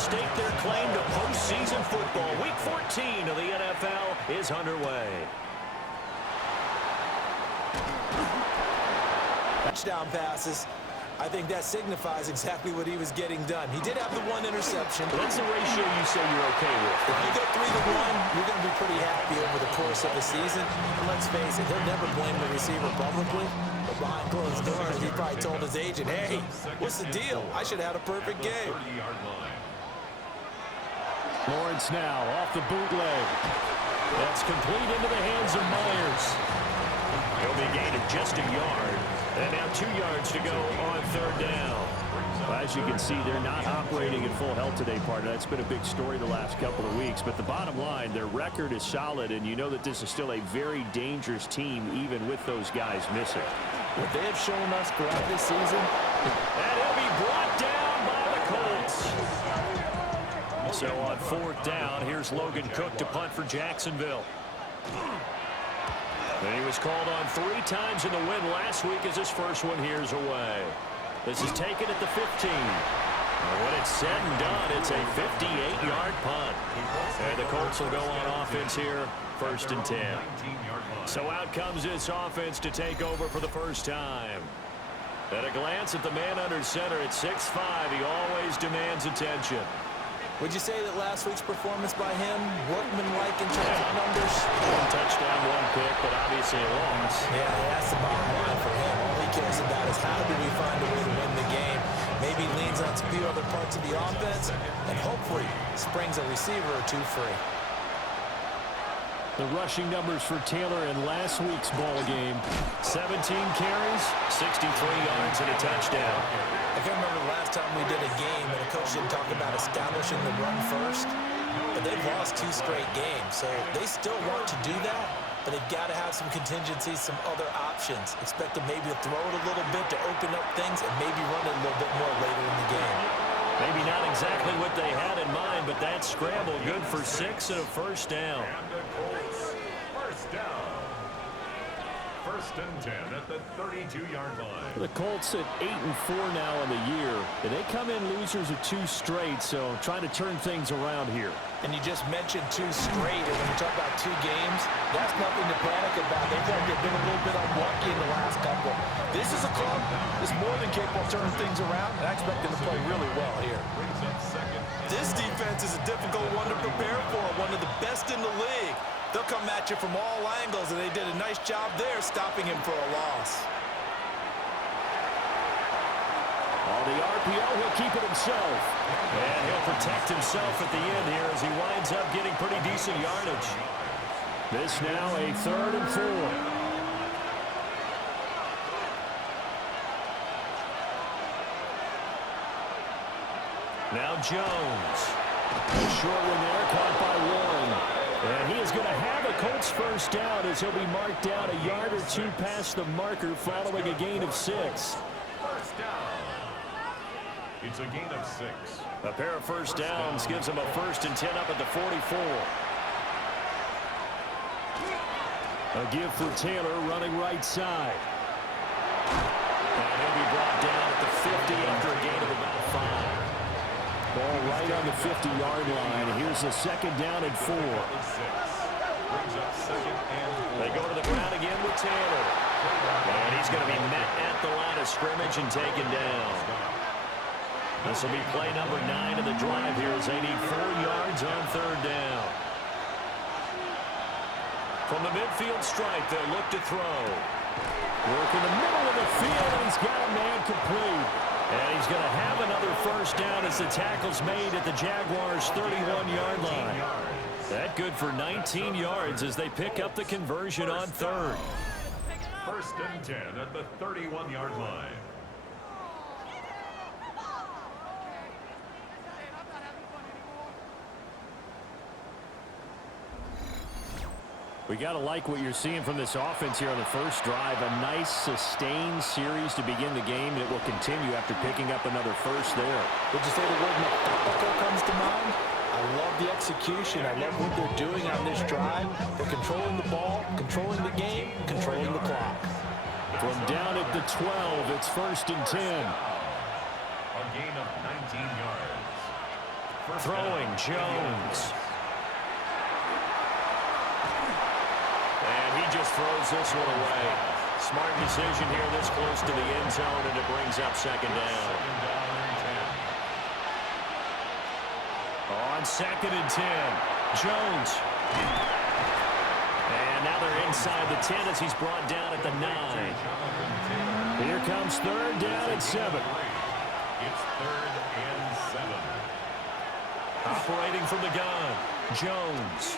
stake their claim to postseason football. Week 14 of the NFL is underway. Touchdown passes. I think that signifies exactly what he was getting done. He did have the one interception. That's the ratio you say you're okay with. If you get 3 to 1, you're going to be pretty happy over the course of the season. And let's face it, he'll never blame the receiver publicly. But behind closed doors, he probably told his agent, hey, what's the deal? I should have had a perfect game. Lawrence now off the bootleg. That's complete into the hands of Myers. He'll be gained of just a yard. And now 2 yards to go on third down. Well, as you can see, they're not operating at full health today, partner. That's been a big story the last couple of weeks. But the bottom line, their record is solid, and you know that this is still a very dangerous team, even with those guys missing. What they have shown us throughout this season. And he'll be brought down by the Colts. So on fourth down, here's Logan Cook to punt for Jacksonville. And he was called on 3 times in the win last week as his first one here's away. This is taken at the 15. And when it's said and done, it's a 58-yard punt. And the Colts will go on offense here, 1st and 10. So out comes this offense to take over for the first time. At a glance at the man under center at 6'5", he always demands attention. Would you say that last week's performance by him, workmanlike in terms of numbers? 1 touchdown, 1 pick, but obviously a loss. Yeah, that's the bottom line for him. All he cares about is how do we find a way to win the game. Maybe leans on a few other parts of the offense, and hopefully springs a receiver or 2 free. The rushing numbers for Taylor in last week's ball game. 17 carries, 63 yards, and a touchdown. I can remember the last time we did a game and a coach didn't talk about establishing the run first. But they've lost 2 straight games, so they still want to do that. But they've got to have some contingencies, some other options. Expect them maybe to throw it a little bit to open up things and maybe run it a little bit more later in the game. Maybe not exactly what they had in mind, but that scramble good for 6 and a first down. First down. 1st and 10 at the 32-yard line. The Colts at 8-4 now in the year. And they come in losers of 2 straight, so trying to turn things around here. And you just mentioned 2 straight, and when you talk about 2 games, that's nothing to panic about. They've been a little bit unlucky in the last couple. This is a club that's more than capable of turning things around, and I expect them to play really well here. This defense is a difficult one to prepare for, one of the best in the league. They'll come at you from all angles, and they did a nice job there stopping him for a loss. On the RPO, he'll keep it himself. And he'll protect himself at the end here as he winds up getting pretty decent yardage. This now a 3rd and 4. Now Jones. A short one there, caught by Warren. And he is going to have a Colts first down as he'll be marked down a yard or 2 past the marker following a gain of 6. First down. It's a gain of 6. A pair of first downs gives him a 1st and 10 up at the 44. A give for Taylor running right side. And he'll be brought down at the 50 after a gain of about 5. Ball right on the 50-yard line. Here's the 2nd down and 4. They go to the ground again with Taylor. And he's going to be met at the line of scrimmage and taken down. This will be play number 9 of the drive here as they need 4 yards on 3rd down. From the midfield stripe, they'll look to throw. Work in the middle of the field, and he's got a man complete. And he's going to have another first down as the tackle's made at the Jaguars' 31-yard line. That good for 19 yards as they pick up the conversion on 3rd. 1st and 10 at the 31-yard line. We got to like what you're seeing from this offense here on the first drive. A nice, sustained series to begin the game, and it will continue after picking up another first there. Would you say the word methodical comes to mind? I love the execution. I love what they're doing on this drive. They're controlling the ball, controlling the game, controlling the clock. From down at the 12, it's 1st and 10. A gain of 19 yards. Throwing, Jones. And he just throws this one away. Smart decision here this close to the end zone, and it brings up second down. On 2nd and 10, Jones. And now they're inside the 10 as he's brought down at the 9. Here comes 3rd down and 7. It's 3rd and 7. Operating from the gun, Jones.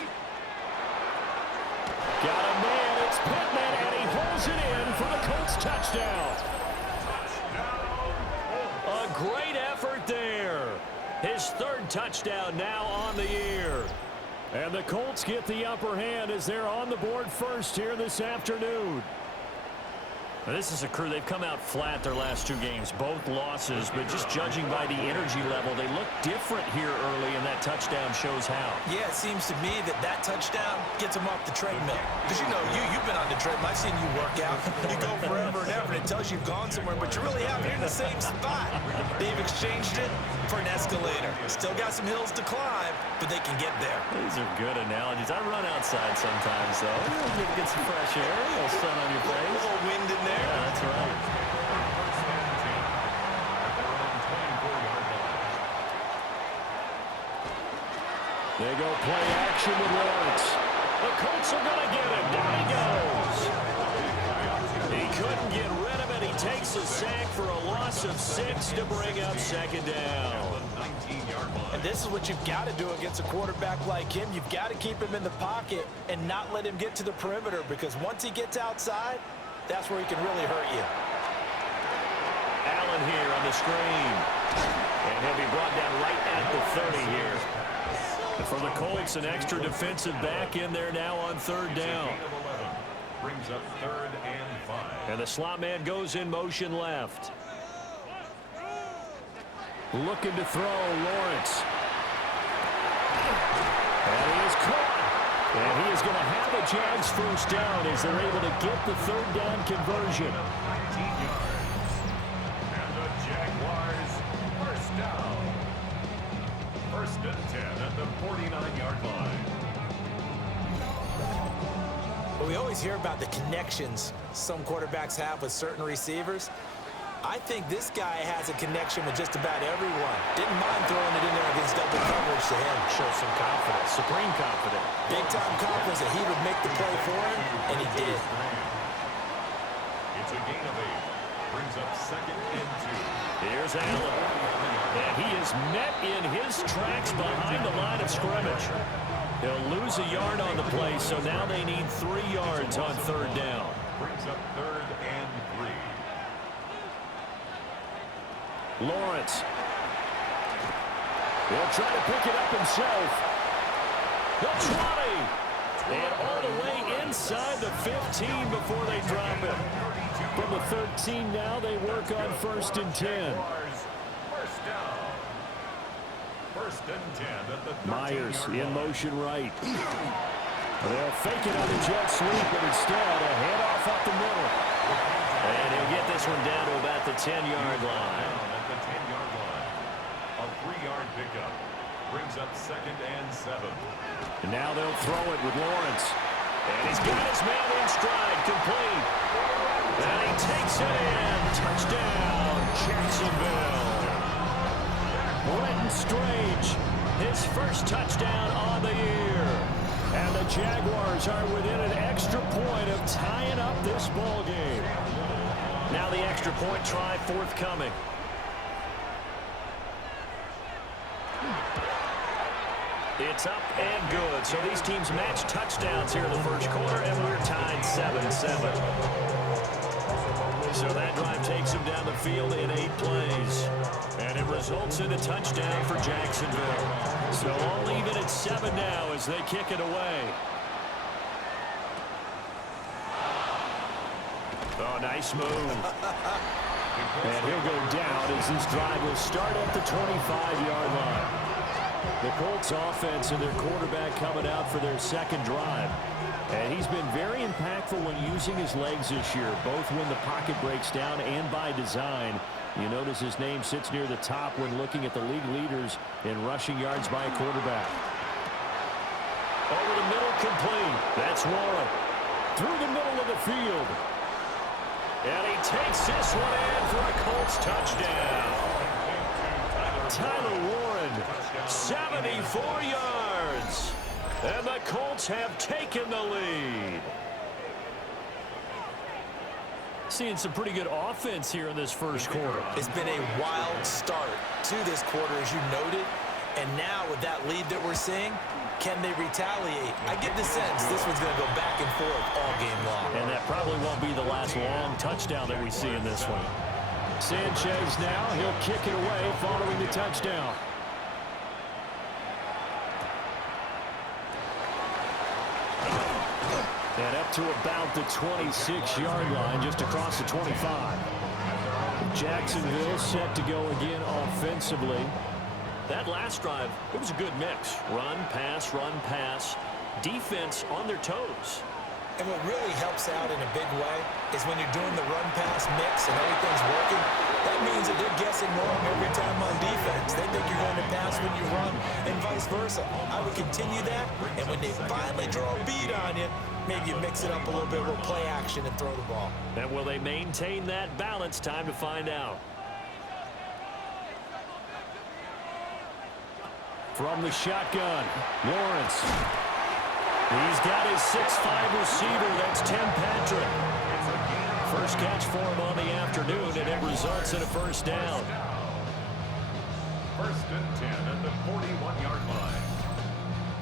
Got a man, it's Pittman, and he holds it in for the Colts touchdown. A great effort there. His 3rd touchdown now on the year. And the Colts get the upper hand as they're on the board first here this afternoon. Now, this is a crew, they've come out flat their last 2 games, both losses, but just judging by the energy level, they look different here early, and that touchdown shows how. Yeah, it seems to me that touchdown gets them off the treadmill. Because, you know, you've been on the treadmill. I've seen you work out. You go forever and ever, and it tells you you've gone somewhere, but you really haven't. You're in the same spot. They've exchanged it for an escalator. Still got some hills to climb, but they can get there. These are good analogies. I run outside sometimes, though. You get some fresh air, a little sun on your face. A little wind in there. Yeah, that's right. They go play action with Lawrence. The Colts are going to get him. Down he goes. He couldn't get rid of it. He takes a sack for a loss of 6 to bring up second down. And this is what you've got to do against a quarterback like him. You've got to keep him in the pocket and not let him get to the perimeter, because once he gets outside, that's where he can really hurt you. Allen here on the screen. And he'll be brought down right at the 30 here. And for the Colts, an extra defensive back in there now on 3rd down. Brings up 3rd and 5. And the slot man goes in motion left. Looking to throw, Lawrence. And he is caught. And he is going to have a Jags first down as they're able to get the 3rd down conversion. 19 yards. And the Jaguars first down. 1st and 10 at the 49-yard line. Well, we always hear about the connections some quarterbacks have with certain receivers. I think this guy has a connection with just about everyone. Didn't mind throwing it in there against double coverage to him. Shows some confidence, supreme confidence. Big-time confidence that he would make the play for him, and he did. It's a gain of 8. Brings up 2nd and 2. Here's Allen. And he is met in his tracks behind the line of scrimmage. He'll lose a yard on the play, so now they need 3 yards on 3rd down. Brings up 3rd and 3. Lawrence. He'll try to pick it up himself. He'll try. And all the way inside the 15 before they drop it. From the 13 now, they work on 1st and 10. First down. 1st and 10 at the 13-yard Myers line. in motion right. They'll fake it on the jet sweep, but instead a handoff up the middle. And he'll get this one down to about the 10-yard line. At the 10-yard line. A 3-yard pickup. Brings up 2nd and 7. And now they'll throw it with Lawrence. And he's got his man in stride, complete. And he takes it in. Touchdown, Jacksonville. Brenton Strange, his first touchdown on the year. And the Jaguars are within an extra point of tying up this ball game. Now the extra point try forthcoming. It's up and good. So these teams match touchdowns here in the first quarter, and we're tied 7-7. So that drive takes him down the field in 8 plays. And it results in a touchdown for Jacksonville. So all even at 7 now as they kick it away. Oh, nice move. And he'll go down as this drive will start at the 25-yard line. The Colts offense and their quarterback coming out for their second drive. And he's been very impactful when using his legs this year, both when the pocket breaks down and by design. You notice his name sits near the top when looking at the league leaders in rushing yards by a quarterback. Over the middle, complete. That's Warren. Through the middle of the field. And he takes this one in for a Colts touchdown. Tyler Warren, 74 yards. And the Colts have taken the lead. Seeing some pretty good offense here in this first quarter. It's been a wild start to this quarter, as you noted. And now with that lead that we're seeing, can they retaliate? I get the sense this one's going to go back and forth all game long. And that probably won't be the last long touchdown that we see in this one. Sanchez now, he'll kick it away following the touchdown. And up to about the 26-yard line, just across the 25. Jacksonville set to go again offensively. That last drive, it was a good mix. Run, pass, defense on their toes. And what really helps out in a big way is when you're doing the run-pass mix and everything's working, that means that they're guessing wrong every time on defense. They think you're going to pass when you run and vice versa. I would continue that, and when they finally draw a bead on you, maybe you mix it up a little bit with play action and throw the ball. And will they maintain that balance? Time to find out. From the shotgun, Lawrence. He's got his 6'5" receiver. That's Tim Patrick. First catch for him on the afternoon, and it results in a first down. First and 10 at the 41-yard line.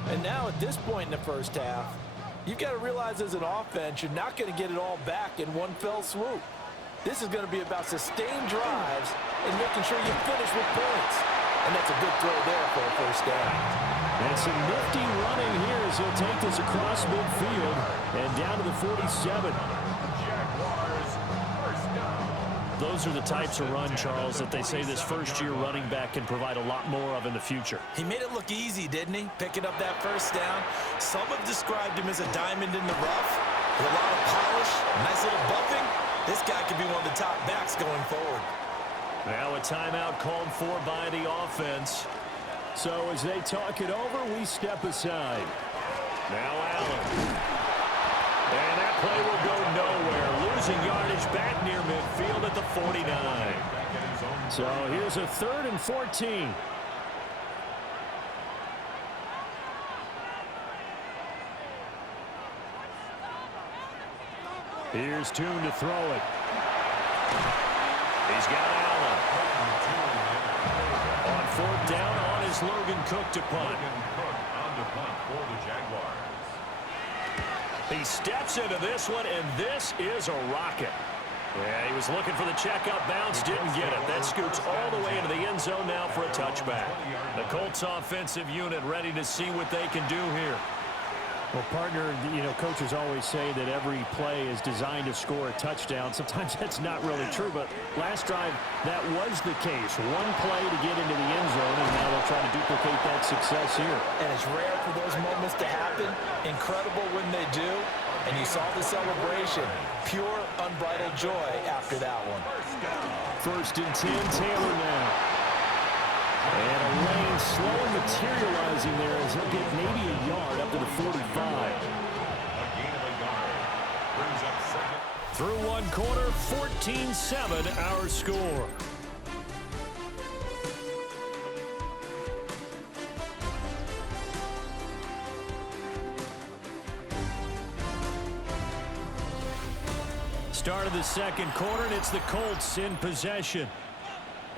And now at this point in the first half, you've got to realize as an offense, you're not going to get it all back in one fell swoop. This is going to be about sustained drives and making sure you finish with points. And that's a good throw there for a first down. And some nifty running here as he'll take this across midfield and down to the 47. Jaguars, first down. Those are the types of run, Charles, that they say this first-year running back can provide a lot more of in the future. He made it look easy, didn't he? Picking up that first down. Some have described him as a diamond in the rough. With a lot of polish, nice little buffing. This guy could be one of the top backs going forward. Now a timeout called for by the offense. So as they talk it over, we step aside. Now Allen. And that play will go nowhere. Losing yardage back near midfield at the 49. So here's a 3rd and 14. Here's Tune to throw it. He's got Allen. On 4th down, on is Logan Cook to punt. Logan Cook on the punt for the Jaguars. He steps into this one, and this is a rocket. Yeah, he was looking for the checkup bounce, didn't get it. That scoots all the way into the end zone now for a touchback. The Colts offensive unit ready to see what they can do here. Well, partner, you know, coaches always say that every play is designed to score a touchdown. Sometimes that's not really true, but last drive, that was the case. One play to get into the end zone, and now they'll try to duplicate that success here. And it's rare for those moments to happen. Incredible when they do. And you saw the celebration. Pure, unbridled joy after that one. 1st and 10, Taylor now. And a lane slowly materializing there as he'll get maybe a yard up to the 45. A gain of a yard. Brings up second. Through one quarter, 14-7 our score. Start of the second quarter, and it's the Colts in possession,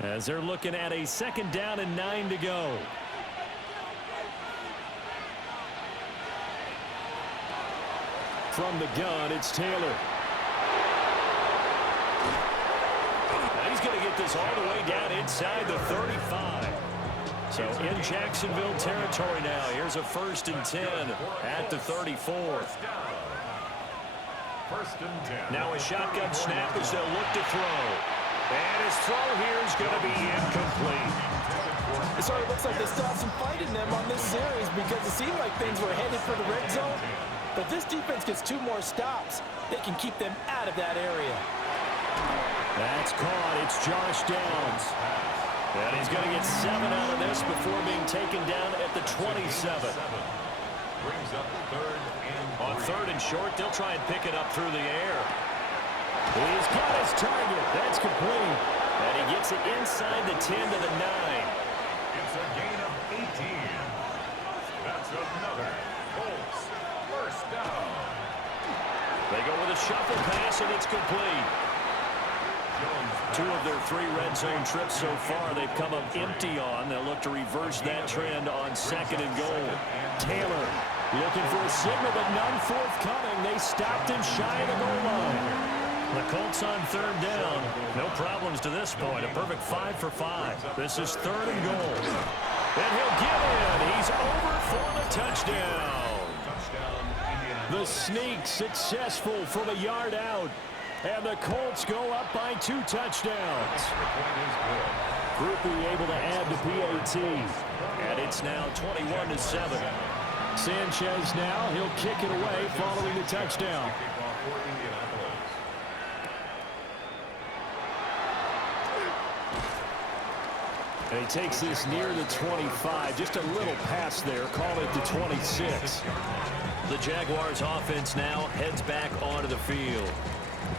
as they're looking at a 2nd down and 9 to go. From the gun, it's Taylor. Now he's going to get this all the way down inside the 35. So in Jacksonville territory now. Here's a 1st and 10 at the 34. First and 10. Now a shotgun snap as they'll look to throw. And his throw here is going to be incomplete. It sort of looks like they still have some fight in them on seemed like things were headed for the red zone, but this defense gets 2 more stops. They can keep them out of that area. That's caught. It's Josh Downs. And he's going to get 7 out of this before being taken down at the 27. Brings up 3rd and 3. On 3rd and short, they'll try and pick it up through the air. He's got his target. That's complete. And he gets it inside the 10 to the 9. It's a gain of 18. That's another Colts first down. They go with a shuffle pass, and it's complete. 2 of their 3 red zone trips so far they've come up empty on. They'll look to reverse that trend on 2nd and goal. Taylor looking for a signal, but none forthcoming. They stopped him shy of the goal line. The Colts on 3rd down. No problems to this point. A perfect 5 for 5. This is 3rd and goal. And he'll get in. He's over for the touchdown. The sneak successful from a yard out. And the Colts go up by 2 touchdowns. Groupie able to add the PAT. And it's now 21-7. Sanchez now, he'll kick it away following the touchdown. And he takes this near the 25. Just a little pass there. Call it the 26. The Jaguars offense now heads back onto the field.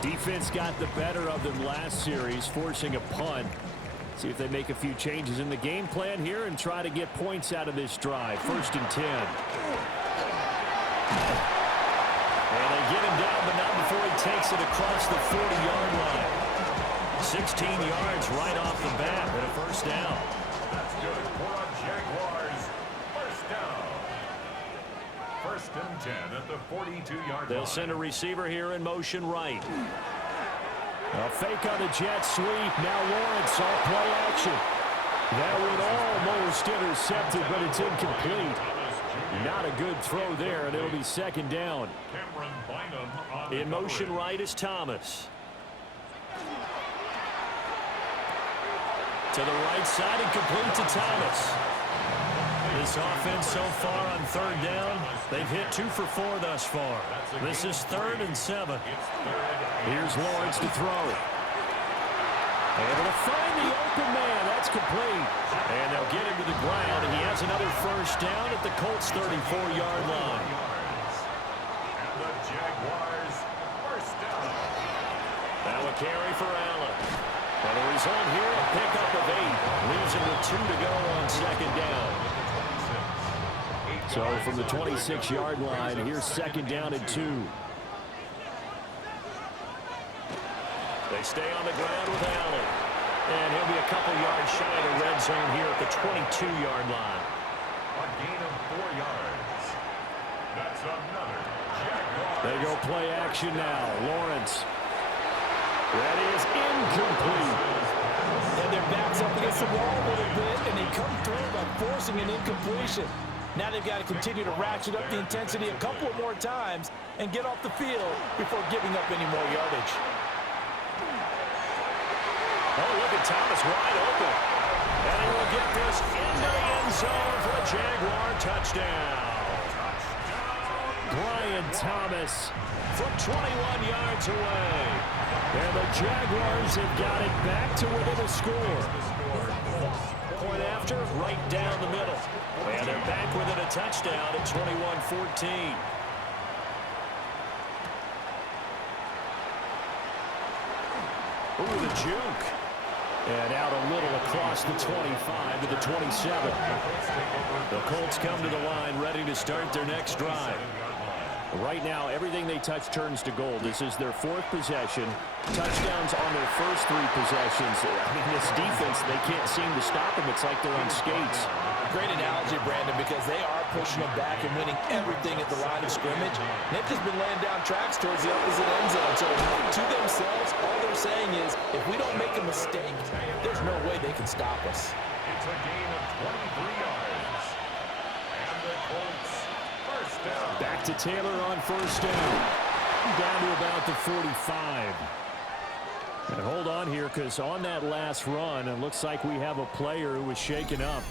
Defense got the better of them last series, forcing a punt. See if they make a few changes in the game plan here and try to get points out of this drive. 1st and 10. And they get him down, but not before he takes it across the 40-yard line. 16 yards right off the bat and a first down. That's good for a Jaguars first down. 1st and 10 at the 42-yard line. They'll send a receiver here in motion right. A fake on the jet sweep. Now Lawrence on play action. That one almost intercepted, but it's incomplete. Not a good throw there, and it'll be 2nd down. In motion right is Thomas. To the right side and complete to Thomas. This offense so far on 3rd down, they've hit 2 for 4 thus far. This is 3rd and 7. Here's Lawrence to throw. Able to find the open man. That's complete. And they'll get him to the ground, and he has another first down at the Colts' 34-yard line. And the Jaguars first down. Now a carry for Allen. And the result here, a pickup of 8. Leaves him with 2 to go on 2nd down. So from the 26-yard line, here's 2nd down and 2. They stay on the ground with Allen. And he'll be a couple yards shy of the red zone here at the 22-yard line. A gain of 4 yards. That's another Jaguars. They go play action now. Lawrence. That is incomplete. And their backs up against the wall a little bit, and they come through by forcing an incompletion. Now they've got to continue to ratchet up the intensity a couple more times and get off the field before giving up any more yardage. Oh, look at Thomas wide open. And he will get this into the end zone for a Jaguar touchdown. Brian Thomas from 21 yards away. And the Jaguars have got it back to within a score. Point after, right down the middle. And they're back within a touchdown at 21-14. Ooh, the juke. And out a little across the 25 to the 27. The Colts come to the line ready to start their next drive. Right now, everything they touch turns to gold. This is their 4th possession. Touchdowns on their first 3 possessions. I mean, this defense, they can't seem to stop them. It's like they're on skates. Great analogy, Brandon, because they are pushing them back and winning everything at the line of scrimmage. They've just been laying down tracks towards the opposite end zone. So to themselves, all they're saying is, if we don't make a mistake, there's no way they can stop us. It's a gain of 23 yards. And the Colts first down. Back to Taylor on first down. Down to about the 45. And hold on here, because on that last run, it looks like we have a player who was shaken up.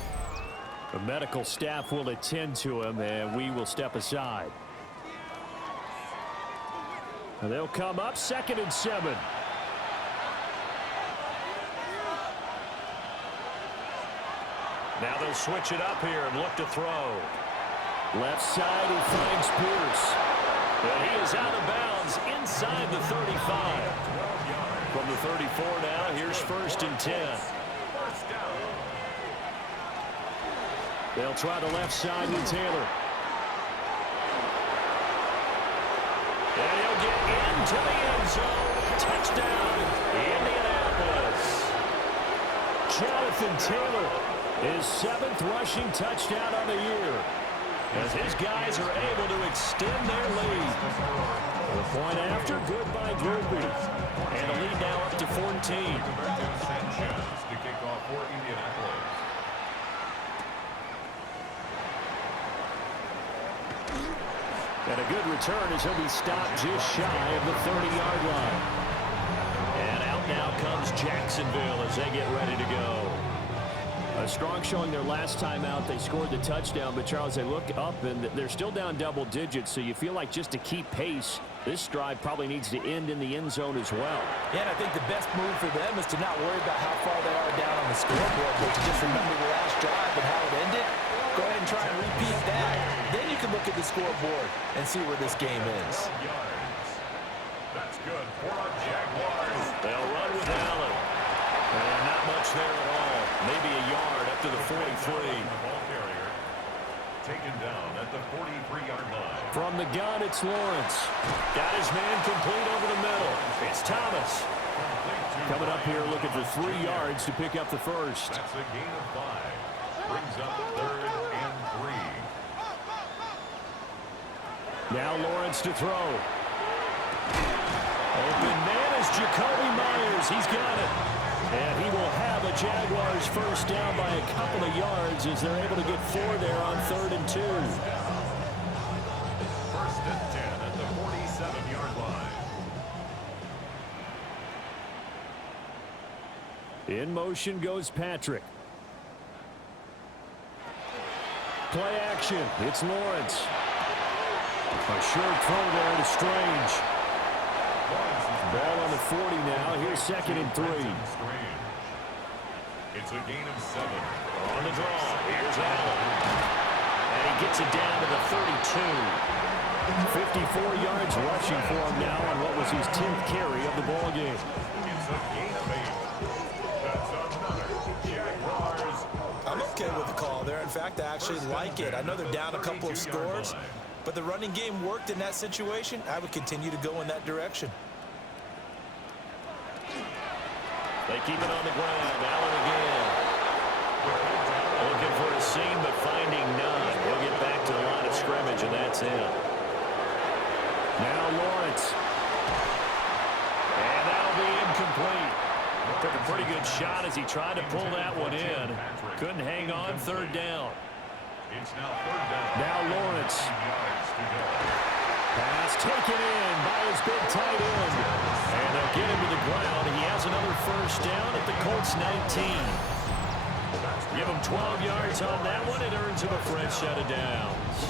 The medical staff will attend to him, and we will step aside. And they'll come up 2nd and 7. Now they'll switch it up here and look to throw. Left side, he finds Pierce. And he is out of bounds inside the 35. From the 34 now, here's 1st and 10. They'll try the left side with Taylor. And he'll get into the end zone. Touchdown, Indianapolis. Jonathan Taylor, his 7th rushing touchdown on the year, as his guys are able to extend their lead. The point after, good by Grupe. And a lead now up to 14. Sanchez to kick off for Indianapolis. And a good return as he'll be stopped just shy of the 30-yard line. And out now comes Jacksonville as they get ready to go. A strong showing their last time out. They scored the touchdown, but Charles, they look up and they're still down double digits, so you feel like just to keep pace, this drive probably needs to end in the end zone as well. Yeah, and I think the best move for them is to not worry about how far they are down on the scoreboard, but to just remember the last drive and how it ended. Go ahead and try and repeat that. Then you can look at the scoreboard and see where this game is. That's good for the Jaguars. They'll run with Allen. And not much there at all. Maybe a yard up to the 43. The ball carrier taken down at the 43-yard line. From the gun, it's Lawrence. Got his man complete over the middle. It's Thomas. Coming up here looking for 3 yards to pick up the first. That's a gain of 5. Brings up 3rd and 3. Now Lawrence to throw. Open man is Jacoby Myers. He's got it. And he will have a Jaguars first down by a couple of yards as they're able to get 4 there on 3rd and 2. 1st and 10 at the 47-yard line. In motion goes Patrick. Play action. It's Lawrence. A short throw there to Strange. Ball on the 40 now. Here's 2nd and 3. It's a gain of 7. On the draw. Here's Allen. And he gets it down to the 32. 54 yards rushing for him now on what was his 10th carry of the ball game. It's a gain of 8. That's another Jaguars. I'm okay with the call there. In fact, I actually like it. I know they're down a couple of scores, but the running game worked in that situation. I would continue to go in that direction. They keep it on the ground. Allen again. Looking for a seam, but finding none. He'll get back to the line of scrimmage, and that's it. Now Lawrence. And that'll be incomplete. Took a pretty good shot as he tried to pull that one in. Couldn't hang on. 3rd down. It's now 3rd down. Now Lawrence. 9 yards to go. Pass taken in by his big tight end. And they'll get him to the ground. He has another first down at the Colts 19. Give him 12 yards on that one. It earns him a fresh set of downs.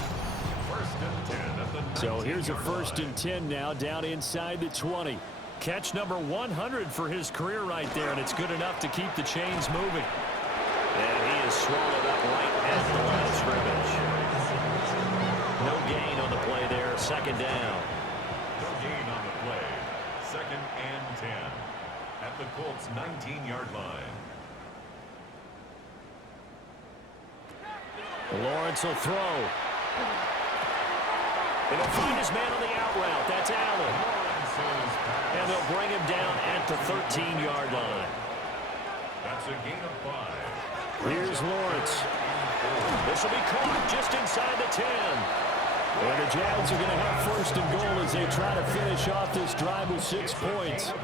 1st and 10 at the 19. So here's a 1st and 10 now down inside the 20. Catch number 100 for his career right there, and it's good enough to keep the chains moving. And he is swallowed up right at the line of scrimmage. No gain on the play there. 2nd down. No gain on the play. 2nd and 10 at the Colts 19-yard line. Lawrence will throw. And he'll find his man on the out route. That's Allen. And they'll bring him down at the 13-yard line. That's a gain of 5. Here's Lawrence. This will be caught just inside the 10. And the Jags are going to have 1st and goal as they try to finish off this drive with 6 points. And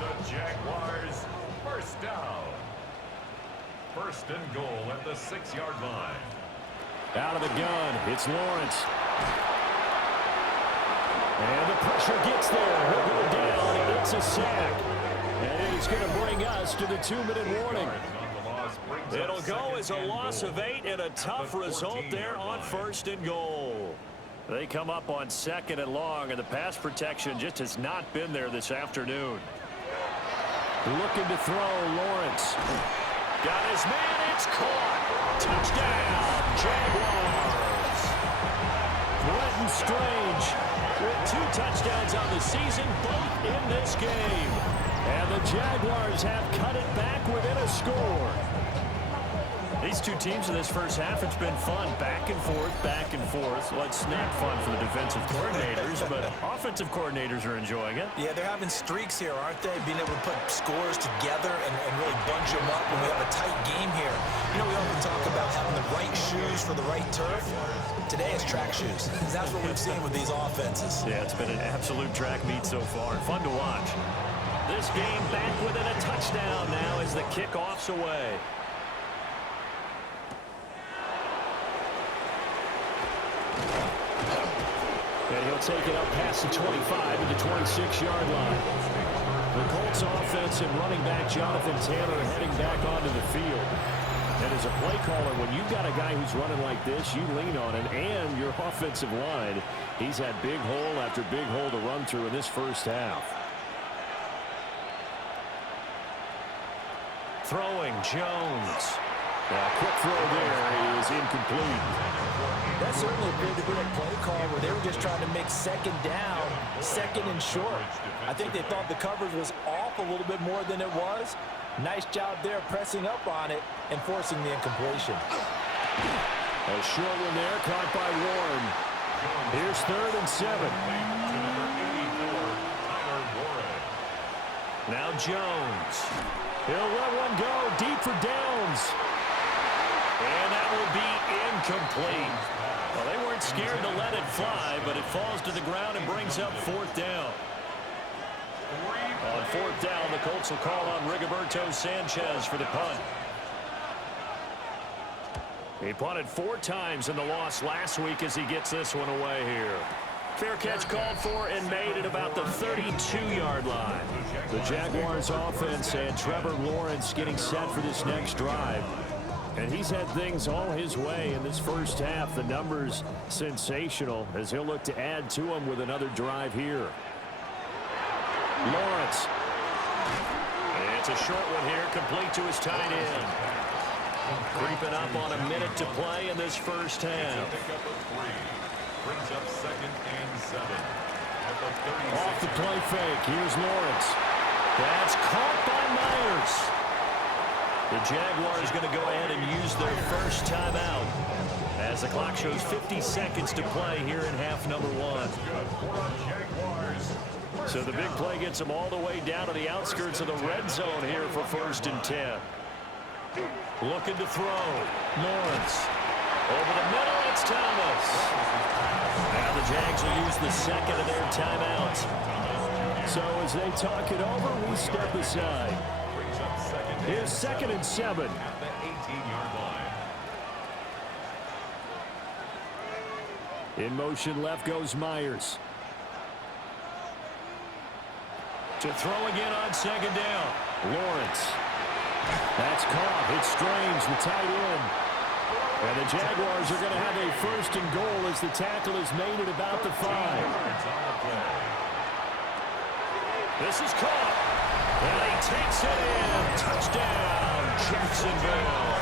the Jaguars first down. 1st and goal at the 6-yard line. Out of the gun, it's Lawrence. And the pressure gets there. He'll go down. It's a sack. And it's going to bring us to the 2-minute warning. On the loss, bringing It'll go as a loss of 8 and a tough result there on 1st and goal. They come up on 2nd and long, and the pass protection just has not been there this afternoon. Looking to throw, Lawrence. Got his man, it's caught. Touchdown, Jaguars. Brenton Strange with 2 touchdowns on the season, both in this game. And the Jaguars have cut it back within a score. These two teams in this first half, it's been fun. Back and forth, back and forth. Well, it's not fun for the defensive coordinators, but offensive coordinators are enjoying it. Yeah, they're having streaks here, aren't they? Being able to put scores together and really bunch them up when we have a tight game here. You know, we often talk about having the right shoes for the right turf. Today it's track shoes. That's what we've seen with these offenses. Yeah, it's been an absolute track meet so far. Fun to watch. This game back within a touchdown now as the kickoff's away. And he'll take it up past the 25 to the 26-yard line. The Colts offense and running back Jonathan Taylor heading back onto the field. And as a play caller, when you've got a guy who's running like this, you lean on him and your offensive line. He's had big hole after big hole to run through in this first half. Throwing, Jones. Now, quick throw there is incomplete. That certainly appeared to be a play call where they were just trying to make 2nd down, 2nd and short. I think they thought the coverage was off a little bit more than it was. Nice job there pressing up on it and forcing the incompletion. A short one there, caught by Warren. Here's 3rd and 7. Now Jones. He'll let one go deep for Downs. And that will be incomplete. Well, they weren't scared to let it fly, but it falls to the ground and brings up 4th down. On 4th down, the Colts will call on Rigoberto Sanchez for the punt. He punted 4 times in the loss last week as he gets this one away here. Fair catch called for and made at about the 32-yard line. The Jaguars offense and Trevor Lawrence getting set for this next drive. And he's had things all his way in this first half. The numbers sensational as he'll look to add to them with another drive here. Lawrence. It's a short one here, complete to his tight end. Creeping up on a minute to play in this first half. Brings up 2nd and 7. Off the play fake, here's Lawrence. That's caught by Myers. The Jaguars going to go ahead and use their first timeout as the clock shows 50 seconds to play here in half number 1. So the big play gets them all the way down to the outskirts of the red zone here for 1st and 10. Looking to throw. Lawrence. Over the middle, it's Thomas. Now the Jags will use the 2nd of their timeouts. So as they talk it over, we step aside. Here's 2nd and 7. At the 18-yard line. In motion left goes Myers. To throw again on 2nd down. Lawrence. That's caught. It's Strange, the tight end. And the Jaguars are going to have a 1st and goal as the tackle is made at about the 5. This is caught. And he takes it in. Touchdown, Jacksonville.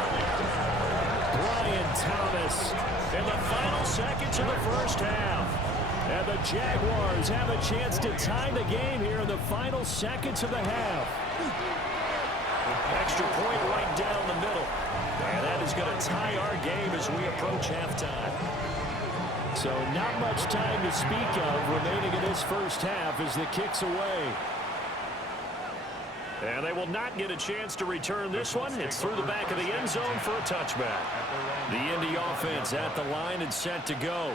Brian Thomas in the final seconds of the first half. And the Jaguars have a chance to tie the game here in the final seconds of the half. Extra point right down the middle. And that is going to tie our game as we approach halftime. So not much time to speak of remaining in this first half as the kick's away. And they will not get a chance to return this one. It's through the back of the end zone for a touchback. The Indy offense at the line and set to go.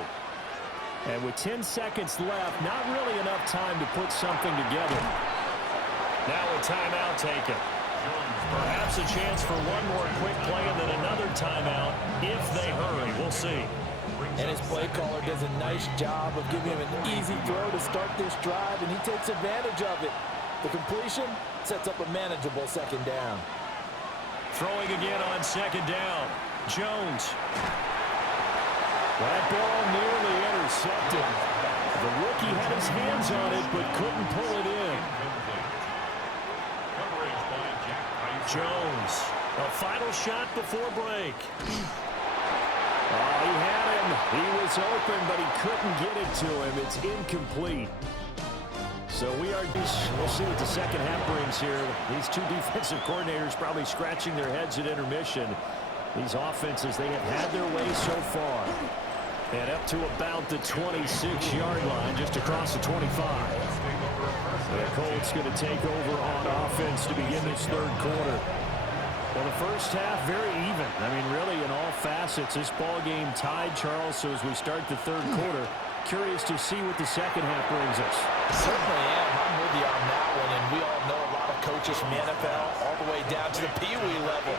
And with 10 seconds left, not really enough time to put something together. Now a timeout taken. Perhaps a chance for one more quick play and then another timeout if they hurry. We'll see. And his play caller does a nice job of giving him an easy throw to start this drive, and he takes advantage of it. The completion sets up a manageable 2nd down. Throwing again on second down. Jones. That ball nearly intercepted. The rookie had his hands on it but couldn't pull it in. Jones. A final shot before break. Oh, he had him. He was open, but he couldn't get it to him. It's incomplete. So we'll see what the second half brings here. These two defensive coordinators probably scratching their heads at intermission. These offenses, they have had their way so far. And up to about the 26-yard line, just across the 25. The Colts going to take over on offense to begin this third quarter. Well, the first half, very even. I mean, really, in all facets, this ball game tied, Charles. So as we start the third quarter, curious to see what the second half brings us. Certainly am. I'm with you on that one. And we all know a lot of coaches from the NFL all the way down to the Pee-wee level.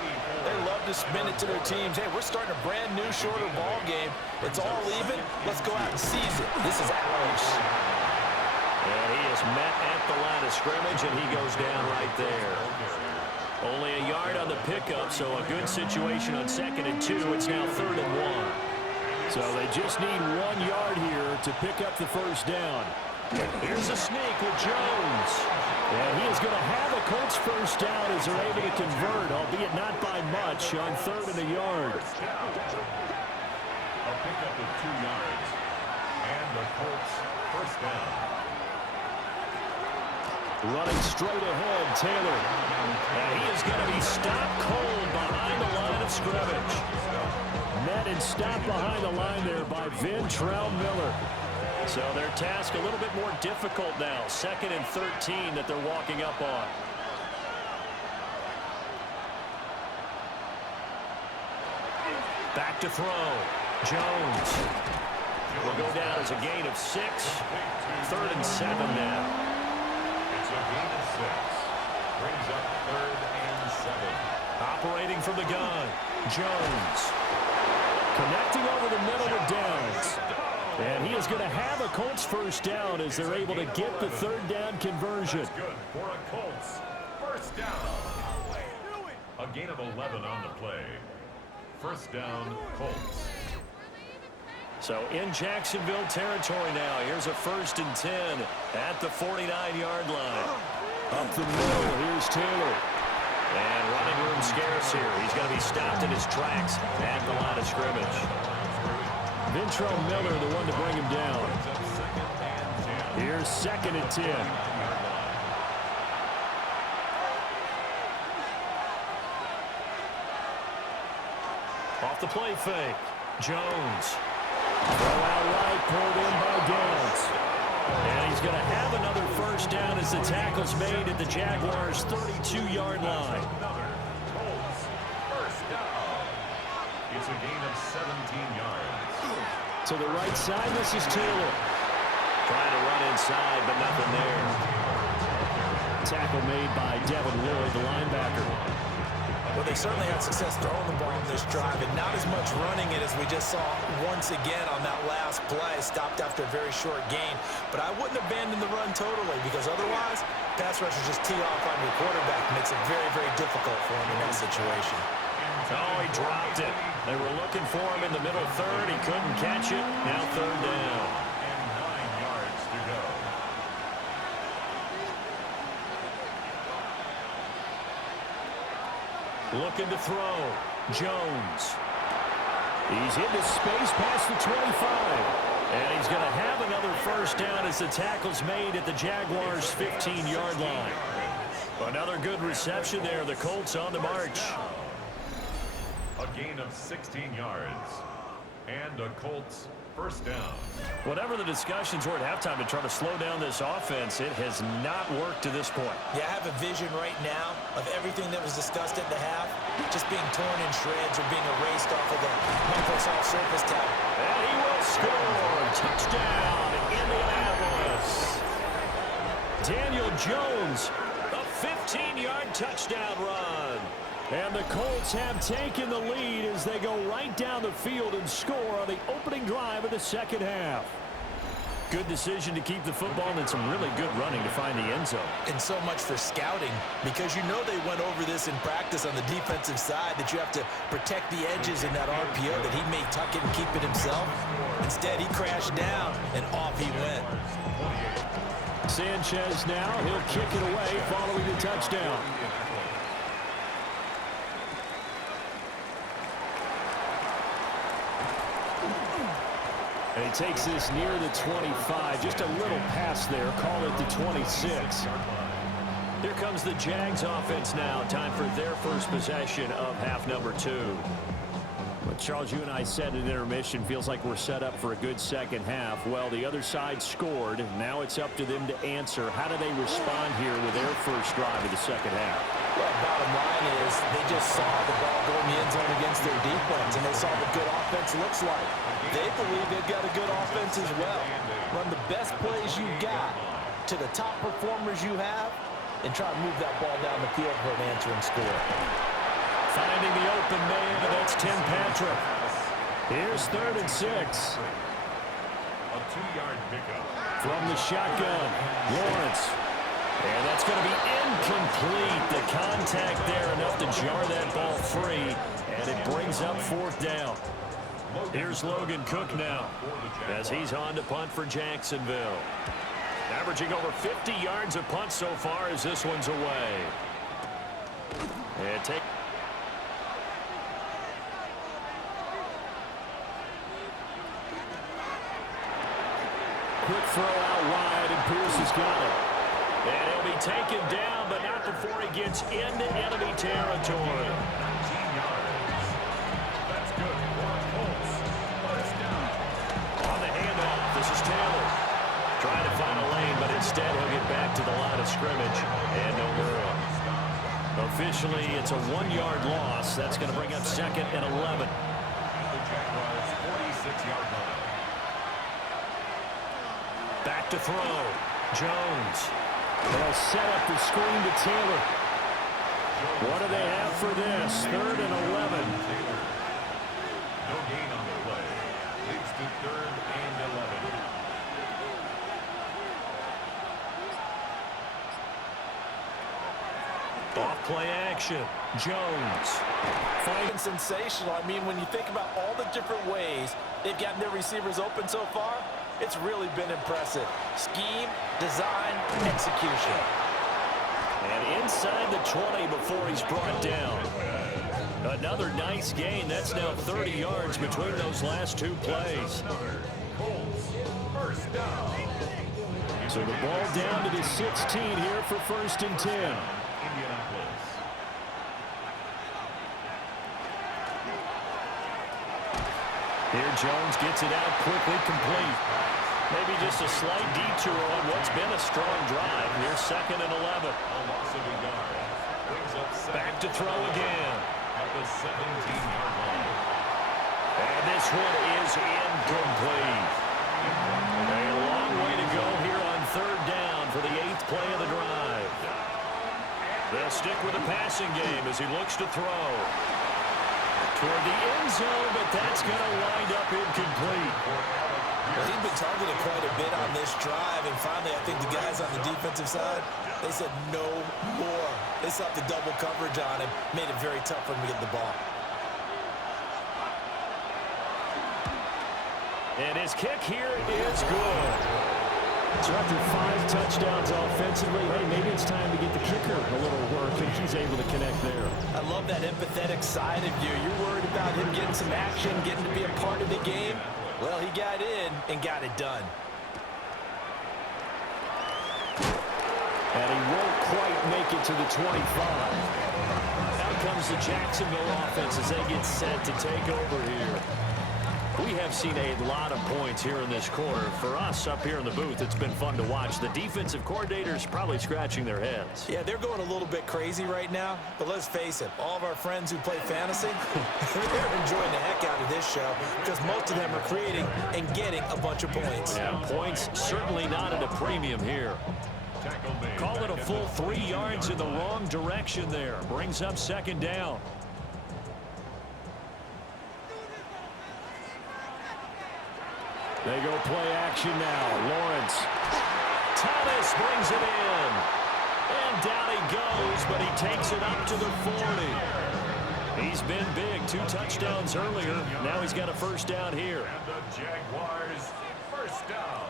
They love to spin it to their teams. Hey, we're starting a brand new, shorter ball game. It's all even. Let's go out and seize it. This is ours. And he is met at the line of scrimmage, and he goes down right there. Only a yard on the pickup, so a good situation on 2nd and 2. It's now 3rd and 1. So they just need 1 yard here to pick up the first down. Here's a sneak with Jones. And he is going to have a Colts first down as they're able to convert, albeit not by much, on 3rd and a yard. A pickup of 2 yards. And the Colts first down. Running straight ahead, Taylor. And he is going to be stopped cold behind the line of scrimmage. Met and stopped behind the line there by Ventrell Miller. So their task a little bit more difficult now. 2nd and 13 that they're walking up on. Back to throw. Jones will go down as a gain of 6. 3rd and 7 now. It's a gain of 6. Brings up 3rd and 7. Operating from the gun. Jones. Connecting over the middle with Downs. And he is going to have a Colts first down as they're able to get the 3rd down conversion. That's good for a Colts first down. A gain of 11 on the play. First down, Colts. So in Jacksonville territory now. Here's a 1st and 10 at the 49-yard line. Up the middle, here's Taylor. And running room scarce here. He's going to be stopped in his tracks at the line of scrimmage. Ventrell Miller, the one to bring him down. Here's 2nd and 10. Off the play fake. Jones. Throw out right, pulled in by Downs. And he's going to have another first down as the tackle's made at the Jaguars' 32-yard line. Colts first down. It's a gain of 17 yards. To the right side, this is Taylor. Trying to run inside, but nothing there. Tackle made by Devin Lloyd, the linebacker. Well, they certainly had success throwing the ball in this drive, and not as much running it as we just saw once again on that last play. Stopped after a very short gain. But I wouldn't abandon the run totally, because otherwise, pass rushers just tee off on your quarterback. Makes it very, very difficult for him in that situation. Oh, he dropped it. They were looking for him in the middle 3rd. He couldn't catch it. Now 3rd down. And 9 yards to go. Looking to throw. Jones. He's into space past the 25. And he's going to have another first down as the tackle's made at the Jaguars' 15-yard line. Another good reception there. The Colts on the march. A gain of 16 yards. And a Colts first down. Whatever the discussions were at halftime to try to slow down this offense, it has not worked to this point. Yeah, I have a vision right now of everything that was discussed at the half just being torn in shreds or being erased off of the Microsoft Surface tab. And he will score. Touchdown, Indianapolis. Daniel Jones, a 15-yard touchdown run. And the Colts have taken the lead as they go right down the field and score on the opening drive of the second half. Good decision to keep the football and some really good running to find the end zone. And so much for scouting, because you know they went over this in practice on the defensive side, that you have to protect the edges in that RPO, that he may tuck it and keep it himself. Instead, he crashed down, and off he went. Sanchez now, he'll kick it away following the touchdown. And he takes this near the 25. Just a little pass there. Call it the 26. Here comes the Jags offense now. Time for their first possession of half number 2. But Charles, you and I said in intermission, feels like we're set up for a good second half. Well, the other side scored. Now it's up to them to answer. How do they respond here with their first drive of the second half? Well, bottom line is they just saw the ball go in the end zone against their defense, and they saw what good offense looks like. They believe they've got a good offense as well. Run the best plays you got to the top performers you have, and try to move that ball down the field for an answering score. Finding the open man, and that's Tim Patrick. Here's 3rd and 6. A 2-yard pickup. From the shotgun, Lawrence. And that's going to be incomplete. The contact there enough to jar that ball free, and it brings up 4th down. Here's Logan Cook now as he's on to punt for Jacksonville. Averaging over 50 yards a punt so far as this one's away. And take. Quick throw out wide, and Pierce has got it. And he'll be taken down, but not before he gets into enemy territory. 19 yards. That's good for Colts. First down. On the handoff, this is Taylor. Trying to find a lane, but instead he'll get back to the line of scrimmage. And no room. Officially, it's a 1-yard loss. That's going to bring up 2nd and 11. The Jaguars' 46-yard line. Back to throw. Jones. They'll set up the screen to Taylor. What do they have for this? 3rd and 11. No gain on the play. Leads to 3rd and 11. Off play action. Jones. Finding sensational. I mean, when you think about all the different ways they've gotten their receivers open so far, it's really been impressive. Scheme, design, execution. And inside the 20 before he's brought down. Another nice gain. That's now 30 yards between those last 2 plays. Colts. First down. So the ball down to the 16 here for 1st and 10. Indianapolis. Here Jones gets it out quickly, complete. Maybe just a slight detour on what's been a strong drive. Here's 2nd and 11. A loss of a yard. Brings up Back to throw again. at the 17-yard line. And this one is incomplete. A long way to go here on 3rd down for the 8th play of the drive. They'll stick with the passing game as he looks to throw. Toward the end zone, but that's going to wind up incomplete. Well, he's been targeted quite a bit on this drive, and finally I think the guys on the defensive side, they said no more. They slapped the double coverage on him, made it very tough for him to get the ball. And his kick here is good. So after 5 touchdowns offensively, hey, maybe it's time to get the kicker a little work, and he's able to connect there. I love that empathetic side of you. You're worried about him getting some action, getting to be a part of the game. Well, he got in and got it done. And he won't quite make it to the 25. Out comes the Jacksonville offense as they get set to take over here. We have seen a lot of points here in this quarter. For us up here in the booth, it's been fun to watch. The defensive coordinators probably scratching their heads. Yeah, they're going a little bit crazy right now, but let's face it, all of our friends who play fantasy, they're enjoying the heck out of this show because most of them are creating and getting a bunch of points. Yeah, points certainly not at a premium here. Call it a full 3 yards in the wrong direction there. Brings up 2nd down. They go play action now. Lawrence. Thomas brings it in. And down he goes, but he takes it up to the 40. He's been big. 2 touchdowns earlier. Now he's got a first down here. And the Jaguars, first down.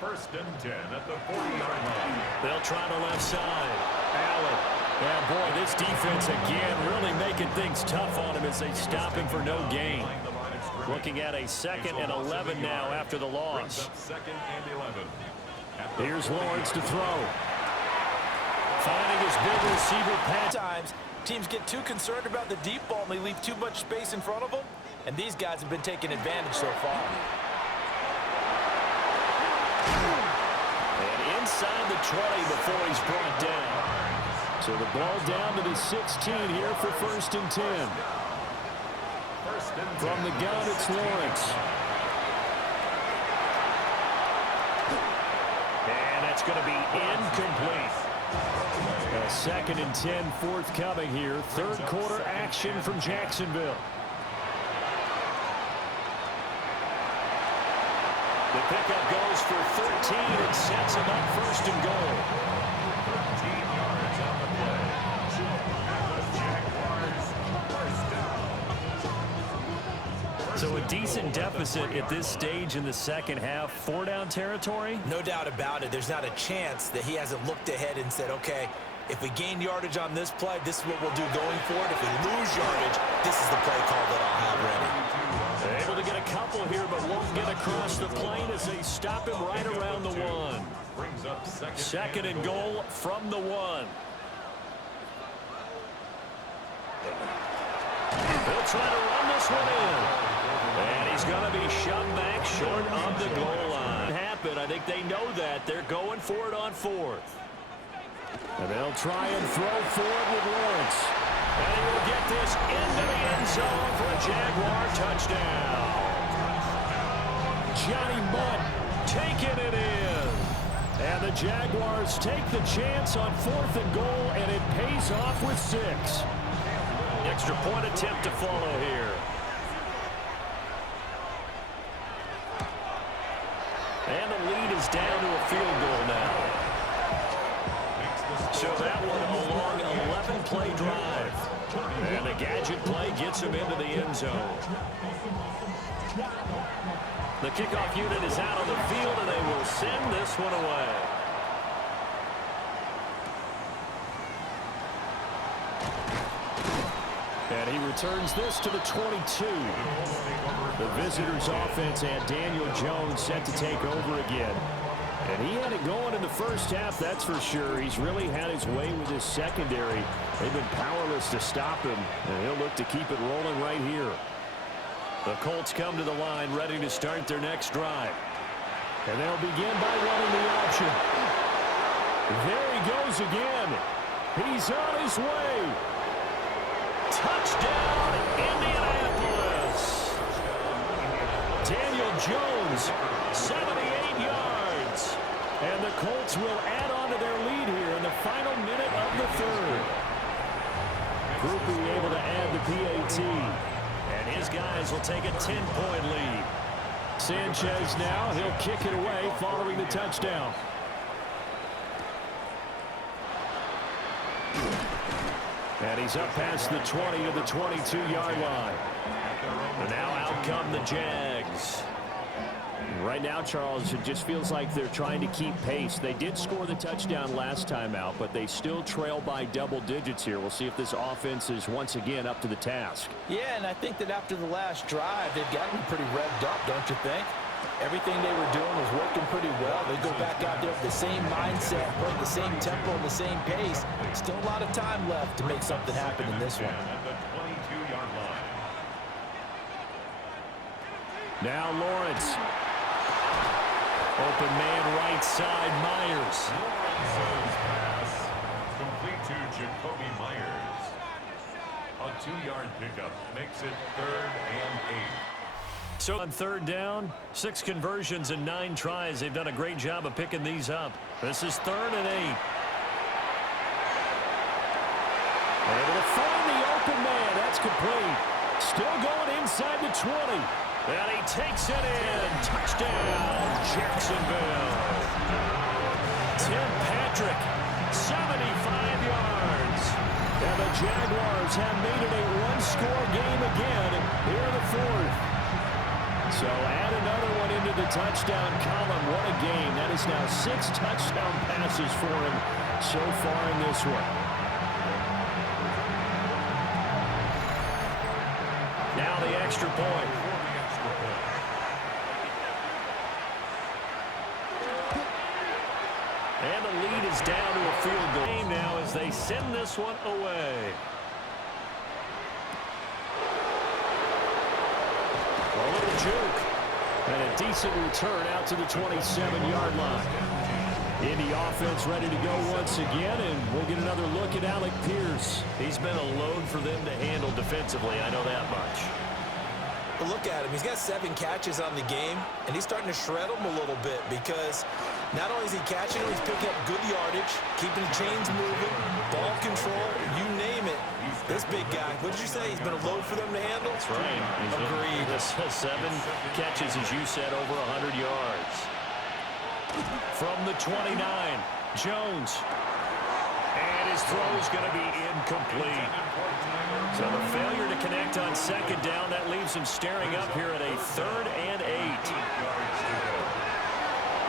First and 10 at the 40-yard line. They'll try the left side. Allen. Yeah, boy, this defense again really making things tough on him as they stop him for no gain. Looking at a 2nd and 11 now after the loss. Second and 11. Here's Lawrence to throw. Finding his big receiver pass. Times teams get too concerned about the deep ball and they leave too much space in front of them. And these guys have been taking advantage so far. And inside the 20 before he's brought down. So the ball down to the 16 here for first and 10. From the gun, it's Lawrence. And that's going to be incomplete. A 2nd and 10 forthcoming here. Third quarter action from Jacksonville. The pickup goes for 13 and sets him up first and goal. 13 yards on the play. And the Jaguars, first down. So a decent deficit at this stage in the second half. 4-down territory? No doubt about it. There's not a chance that he hasn't looked ahead and said, okay, if we gain yardage on this play, this is what we'll do going forward. If we lose yardage, this is the play call that I'll have ready. Able to get a couple here, but won't get across the plane as they stop him right around the 1. Brings up Second and goal from the 1. They'll try to run this one in. And he's going to be shoved back short of the goal line. I think they know that. They're going for it on 4th. And they'll try and throw for it with Lawrence. And he will get this into the end zone for a Jaguar touchdown. Johnny Mudd taking it in. And the Jaguars take the chance on 4th and goal, and it pays off with 6. Extra point attempt to follow here. And the lead is down to a field goal now. So that one a long 11-play drive. And the gadget play gets him into the end zone. The kickoff unit is out on the field, and they will send this one away. And he returns this to the 22. The visitors' offense had Daniel Jones set to take over again. And he had it going in the first half, that's for sure. He's really had his way with his secondary. They've been powerless to stop him, and he'll look to keep it rolling right here. The Colts come to the line, ready to start their next drive. And they'll begin by running the option. There he goes again. He's on his way. Touchdown, Indianapolis. Daniel Jones, 78 yards. And the Colts will add on to their lead here in the final minute of the 3rd. Groupie able to add the PAT. And his guys will take a 10-point lead. Sanchez now, he'll kick it away following the touchdown. And he's up past the 20 to the 22-yard line. And now out come the Jags. Right now, Charles, it just feels like they're trying to keep pace. They did score the touchdown last time out, but they still trail by double digits here. We'll see if this offense is once again up to the task. Yeah, and I think that after the last drive, they've gotten pretty revved up, don't you think? Everything they were doing was working pretty well. They go back out there with the same mindset, playing the same tempo and the same pace. Still a lot of time left to make something happen in this one. At the 22-yard line. Now Lawrence. Open man right side, Myers. Lawrence's pass complete to Jacoby Myers. A 2-yard pickup makes it 3rd and 8. So on 3rd down, 6 conversions and 9 tries. They've done a great job of picking these up. This is 3rd and 8. Able to find the open man. That's complete. Still going inside the 20. And he takes it in. Touchdown, Jacksonville. Tim Patrick, 75 yards. And the Jaguars have made it a one-score game again here in the fourth. So add another one into the touchdown column. What a game. That is now 6 touchdown passes for him so far in this one. Now the extra point. And the lead is down to a field goal now as they send this one away. A little juke. And a decent return out to the 27-yard line. Indy offense ready to go once again, and we'll get another look at Alec Pierce. He's been a load for them to handle defensively, I know that much. But look at him. He's got 7 catches on the game, and he's starting to shred them a little bit because not only is he catching them, he's picking up good yardage, keeping the chains moving, ball control, you name it. This big guy, what did you say? He's been a load for them to handle? That's right. Agreed. 7 catches, as you said, over 100 yards. From the 29, Jones. And his throw is going to be incomplete. So the failure to connect on second down, that leaves him staring up here at a 3rd and 8.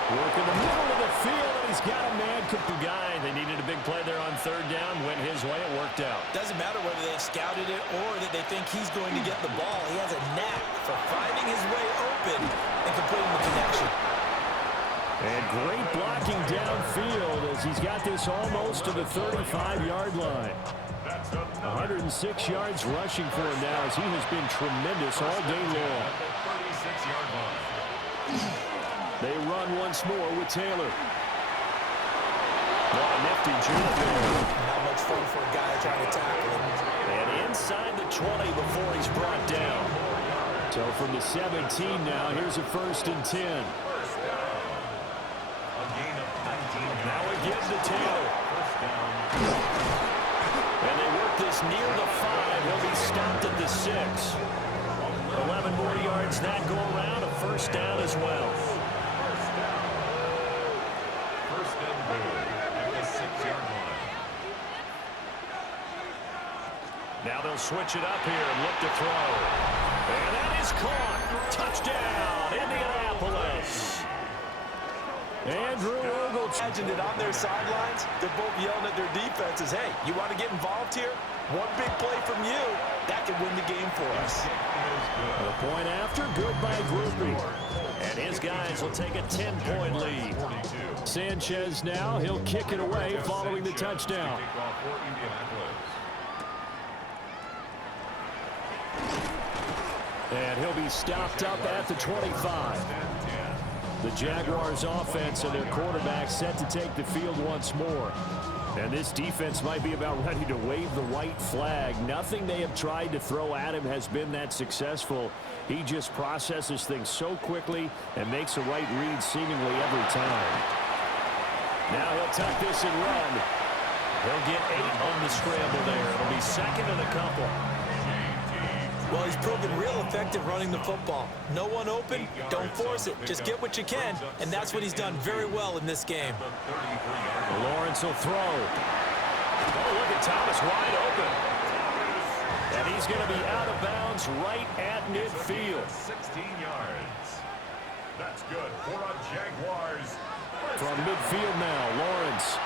Work in the middle of the field, and he's got a man guy. They needed a big play there on 3rd down. Went his way. It worked out. Doesn't matter whether they've scouted it or that they think he's going to get the ball. He has a knack for finding his way open and completing the connection. And great blocking downfield as he's got this almost to the 35-yard line. 106 yards rushing for him now as he has been tremendous all day long. They run once more with Taylor. What a nifty jump there. Not much fun for a guy trying to tackle him. And inside the 20 before he's brought down. So from the 17 now, here's a 1st and 10. Now again to Taylor. And they work this near the 5. He'll be stopped at the 6. 11 more yards that go around. A 1st down as well. Now they'll switch it up here and look to throw. And that is caught. Touchdown, Indianapolis. Andrew Ogle. Imagine it on their sidelines. They're both yelling at their defenses, hey, you want to get involved here? One big play from you, that could win the game for us. A point after, good by Groupie. And his guys will take a 10-point lead. Sanchez now, he'll kick it away following the touchdown. And he'll be stopped up at the 25. The Jaguars offense and their quarterback set to take the field once more. And this defense might be about ready to wave the white flag. Nothing they have tried to throw at him has been that successful. He just processes things so quickly and makes a right read seemingly every time. Now he'll tuck this and run. He'll get 8 on the scramble there. It'll be 2nd and a couple. Well, he's proven real effective running the football. No one open, don't force it. Just get what you can, and that's what he's done very well in this game. Lawrence will throw. Oh, look at Thomas wide open. And he's going to be out of bounds right at midfield. 16 yards. That's good for a Jaguars. From midfield now, Lawrence.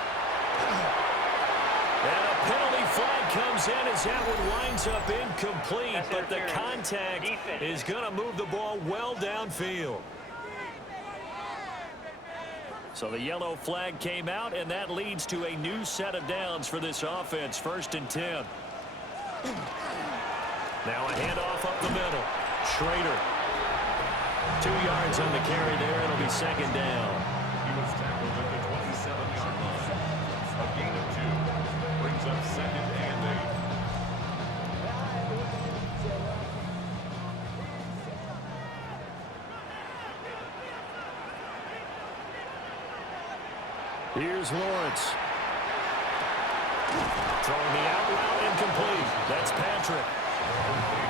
And a penalty flag comes in as that one winds up incomplete, but the contact is going to move the ball well downfield. So the yellow flag came out, and that leads to a new set of downs for this offense. 1st and 10. Now a handoff up the middle. Schrader. 2 yards on the carry there. It'll be 2nd down. He was tackled at the 27-yard line. A gain of 2 brings up 2nd and 8. Here's Lawrence. Throwing the out route incomplete. That's Patrick.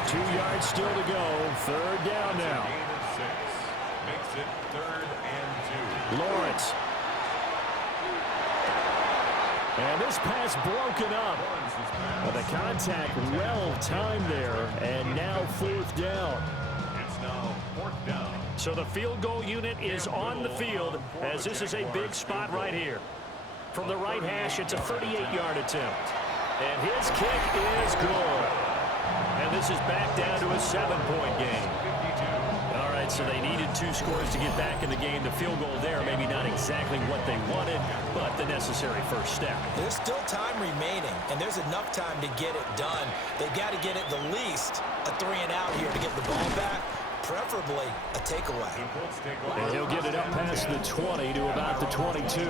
2 yards still to go. Third down now. Gain of 6. Makes it 3rd and 2. Lawrence. And this pass broken up. But the contact well timed there. And now 4th down. It's now 4th down. So the field goal unit is on the field as this is a big spot right here. From the right hash, it's a 38-yard attempt. And his kick is good. And this is back down to a 7-point game. All right, so they needed 2 scores to get back in the game. The field goal there, maybe not exactly what they wanted, but the necessary first step. There's still time remaining, and there's enough time to get it done. They've got to get at the least a 3-and-out here to get the ball back, preferably a takeaway. And he'll get it up past the 20 to about the 22.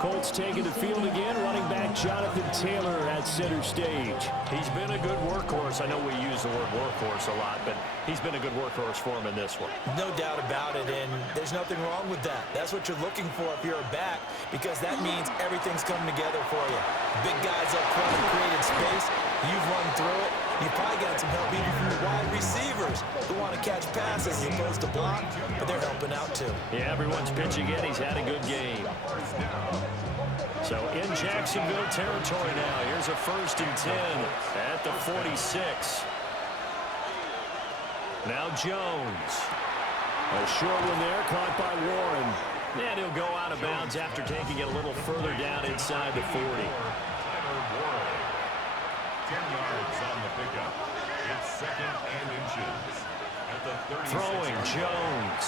Colts taking the field again. Running back Jonathan Taylor at center stage. He's been a good workhorse. I know we use the word workhorse a lot, but he's been a good workhorse for him in this one. No doubt about it, and there's nothing wrong with that. That's what you're looking for if you're a back, because that means everything's coming together for you. Big guys up front have created space. You've run through it. You've probably got some help even from the wide receivers who want to catch passes as opposed to block, but they're helping out too. Yeah, everyone's pitching in. He's had a good game. So in Jacksonville territory now. Here's a 1st and 10 at the 46. Now Jones. A short one there caught by Warren. And he'll go out of bounds after taking it a little further down inside the 40. 10 yards on the pickup. It's 2nd and inches at the 36. Throwing Jones.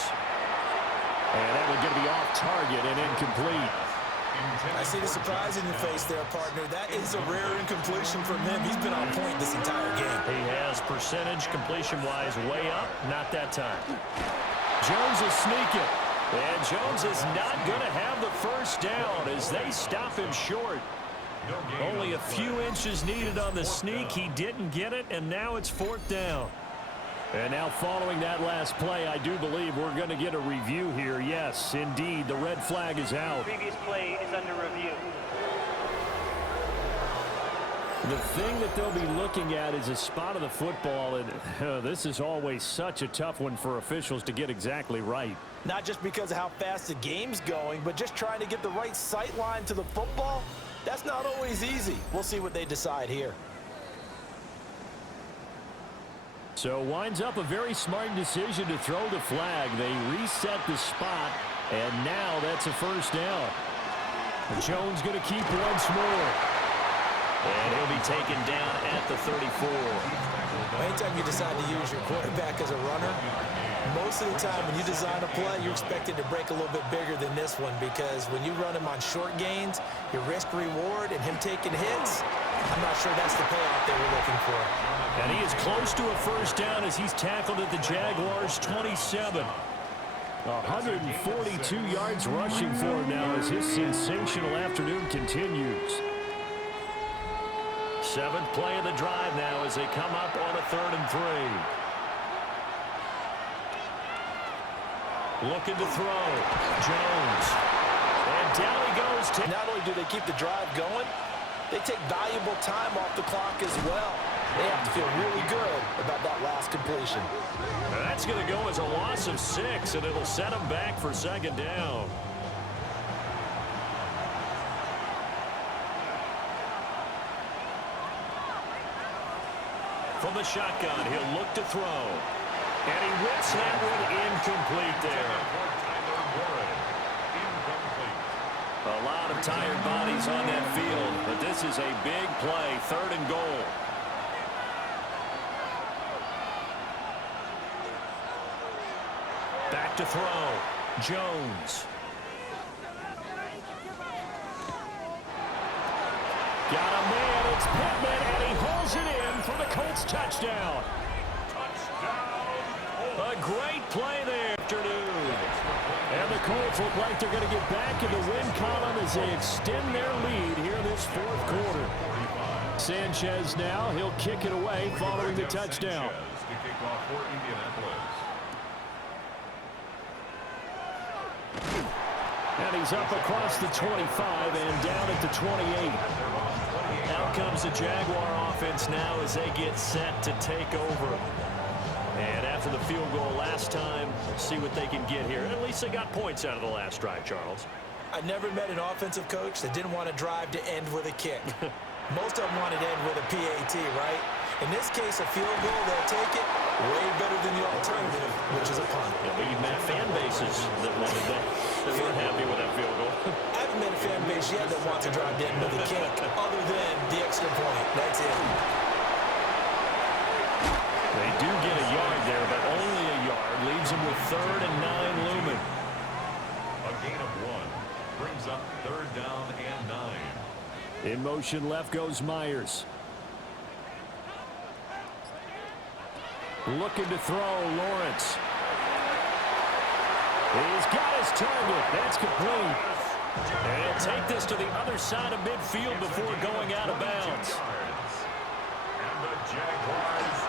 And that one going to be off target and incomplete. I see the surprise in your face there, partner. That is a rare incompletion from him. He's been on point this entire game. He has percentage completion-wise way up. Not that time. Jones will sneak it. And Jones is not going to have the first down as they stop him short. Only a few inches needed on the sneak. He didn't get it, and now it's 4th down. And now following that last play, I do believe we're going to get a review here. Yes, indeed, the red flag is out. Previous play is under review. The thing that they'll be looking at is a spot of the football, and this is always such a tough one for officials to get exactly right. Not just because of how fast the game's going, but just trying to get the right sight line to the football. That's not always easy. We'll see what they decide here. So winds up a very smart decision to throw the flag. They reset the spot, and now that's a 1st down. Jones going to keep once more. And he'll be taken down at the 34. Anytime you decide to use your quarterback as a runner, most of the time when you design a play, you're expected to break a little bit bigger than this one, because when you run him on short gains, your risk-reward and him taking hits, I'm not sure that's the payoff they were looking for. And he is close to a 1st down as he's tackled at the Jaguars' 27. 142 yards rushing for him now as his sensational afternoon continues. 7th play of the drive now as they come up on a 3rd and 3. Looking to throw. Jones. And down he goes. Not only do they keep the drive going, they take valuable time off the clock as well. They have to feel really good about that last completion. That's going to go as a loss of 6, and it'll set them back for 2nd down. From the shotgun, he'll look to throw. And he whips that one incomplete there. A lot of tired bodies on that field, but this is a big play, 3rd and goal. Back to throw. Jones. Got a man. It's Pittman, and he hauls it in for the Colts touchdown. A great play there. Afternoon. And the Colts look like they're going to get back in the win column as they extend their lead here in this 4th quarter. Sanchez now. He'll kick it away following the touchdown. And he's up across the 25 and down at the 28. Out comes the Jaguar offense now as they get set to take over. And after the field goal last time, see what they can get here. At least they got points out of the last drive, Charles. I never met an offensive coach that didn't want to drive to end with a kick. Most of them wanted to end with a PAT, right? In this case, a field goal, they'll take it way better than the alternative, which is a punt. Yeah, but you've met fan bases that wanted that weren't happy with that field goal. I haven't met a fan base yet that wants to drive to end with a kick, other than the extra point. That's it. They do get a yard there, but only a yard. Leaves them with 3rd and 9 looming. A gain of 1 brings up 3rd down and 9. In motion left goes Myers. Looking to throw, Lawrence. He's got his target. That's complete. And he'll take this to the other side of midfield before going out of bounds. And the Jaguars.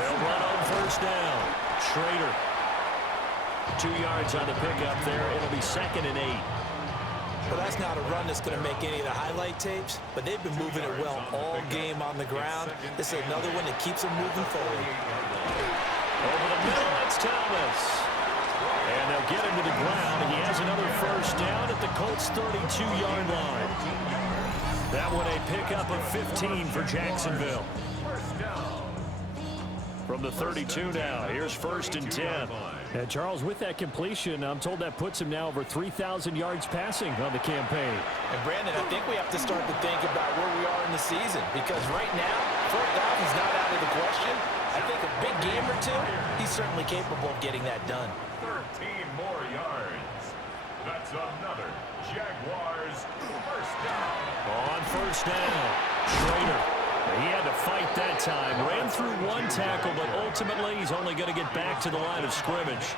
They'll run on 1st down. Schrader. 2 yards on the pickup there. It'll be 2nd and 8. Well, that's not a run that's going to make any of the highlight tapes, but they've been moving it well all game on the ground. This is another one that keeps them moving forward. Over the middle, it's Thomas. And they'll get him to the ground. He has another 1st down at the Colts' 32-yard line. That one a pickup of 15 for Jacksonville. From the 32 now, here's 1st and 10. And Charles, with that completion, I'm told that puts him now over 3,000 yards passing on the campaign. And Brandon, I think we have to start to think about where we are in the season, because right now, 4th down is not out of the question. I think a big game or two, he's certainly capable of getting that done. 13 more yards. That's another Jaguars 1st down. On 1st down, Schrader. He had to fight that time. Ran through 1 tackle, but ultimately he's only going to get back to the line of scrimmage.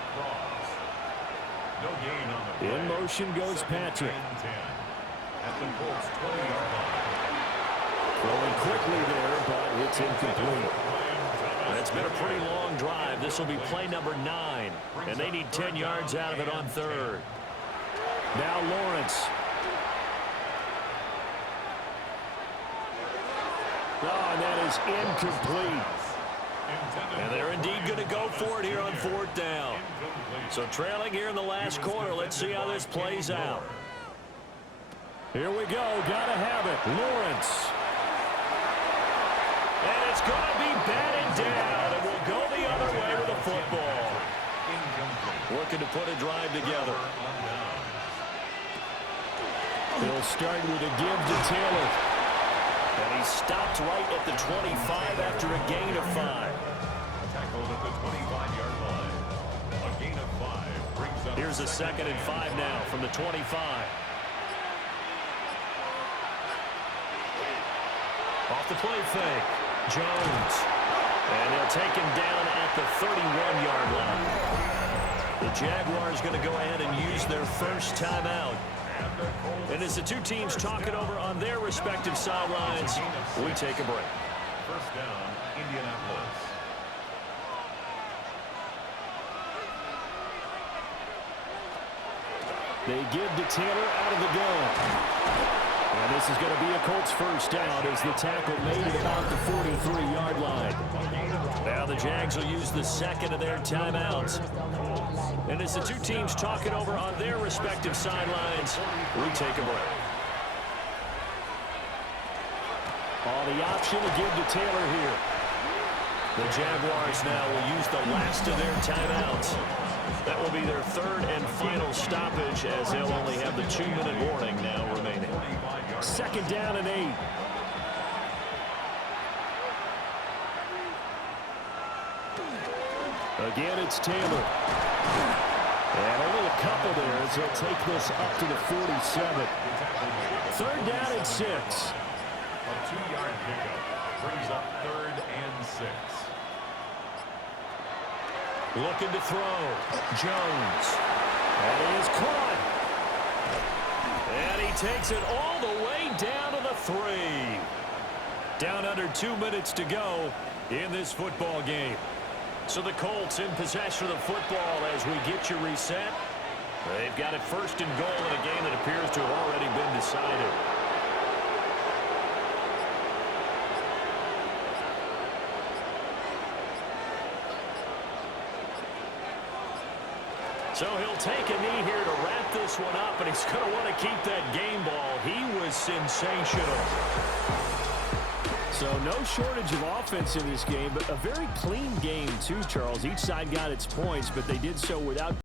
No gain on the play. In motion goes Patrick. At the Colts 20-yard line. Throwing quickly there, but it's incomplete. It's been a pretty long drive. This will be play number 9, and they need 10 yards out of it on 3rd. Now Lawrence. Oh, and that is incomplete. And they're indeed going to go for it here on 4th down. So trailing here in the last quarter. Let's see how this plays out. Here we go. Got to have it. Lawrence. And it's going to be batted down. And we'll go the other way with the football. Looking to put a drive together. He'll start with a give to Taylor. And he stopped right at the 25 after a gain of 5. Tackled at the 25-yard line. A gain of 5 brings up. Here's a 2nd and 5 now from the 25. Off the play fake. Jones. And they'll take him down at the 31-yard line. The Jaguars going to go ahead and use their 1st timeout. And as the 2 teams talk it over on their respective sidelines, we take a break. 1st down, Indianapolis. They give to Taylor out of the gun. And this is going to be a Colts 1st down as the tackle made at about the 43-yard line. Now the Jags will use the 2nd of their timeouts. And as the 2 teams talk it over on their respective sidelines, we take a break. On the option to give to Taylor here. The Jaguars now will use the last of their timeouts. That will be their 3rd and final stoppage as they'll only have the 2-minute warning now remaining. 2nd down and 8. Again, it's Taylor. And only a couple there as they'll take this up to the 47. 3rd down and 6. A 2-yard pickup brings up 3rd and 6. Looking to throw. Jones. And he is caught. And he takes it all the way down to the 3. Down under 2 minutes to go in this football game. So the Colts in possession of the football as we get you reset. They've got it 1st and goal in a game that appears to have already been decided. So he'll take a knee here to wrap this one up, and he's going to want to keep that game ball. He was sensational. So no shortage of offense in this game, but a very clean game too, Charles. Each side got its points, but they did so without